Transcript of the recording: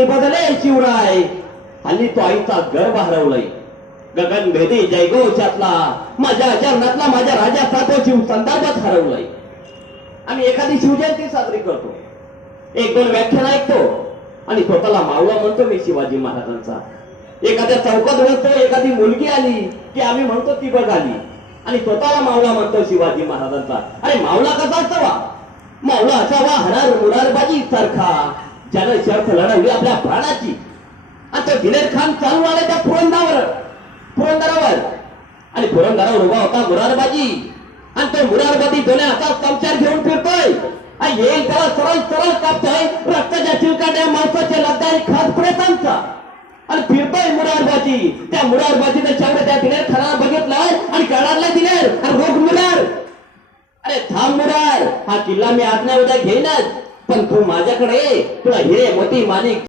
निबदले शिवराय. हल्ली तो आईचा गर्भ हरवलाय. गगन भेदी जयघोषातला माझ्या चरणातला माझ्या राजाचा तो शिव संदर्भात हरवलाय. आम्ही एखादी शिवजयंती साजरी करतो, एक दोन व्याख्यान ऐकतो आणि स्वतःला मावळा म्हणतो मी शिवाजी महाराजांचा. एखाद्या चौकात म्हणतो, एखादी मुलगी आली की आम्ही म्हणतो ती बघ आली आणि स्वतःला मावळा म्हणतो शिवाजी महाराजांचा. अरे मावळा कसा असावा? मावळा असावा हरार मुरारबाजी सारखा, ज्यानं शर्थ लढवली आपल्या प्राणाची. आणि तो दिलेर खान चालू आला त्या पुरंदरावर आणि पुरंदरावर उभा होता मुरारबाजी. आणि तो मुरारबाजी दोन्ही हातात संचार घेऊन फिरतोय आणि येईल त्याला सरळ सरळ कापतोय रक्ताच्या चिलकाट्या मांसाच्या लगदारी खात प्रेतांचा. आणि फिरतोय मुरारबाजी. त्या मुरारबाजीने चक्र त्या दिलेर खानाला बघितलं आणि कळाला दिलेर आणि रोग मुरार. अरे थांब मुरार, हा किल्ला मी आज ना उद्या घेईनच, पण तू माझ्याकडे तुला हिरे मोती माणिक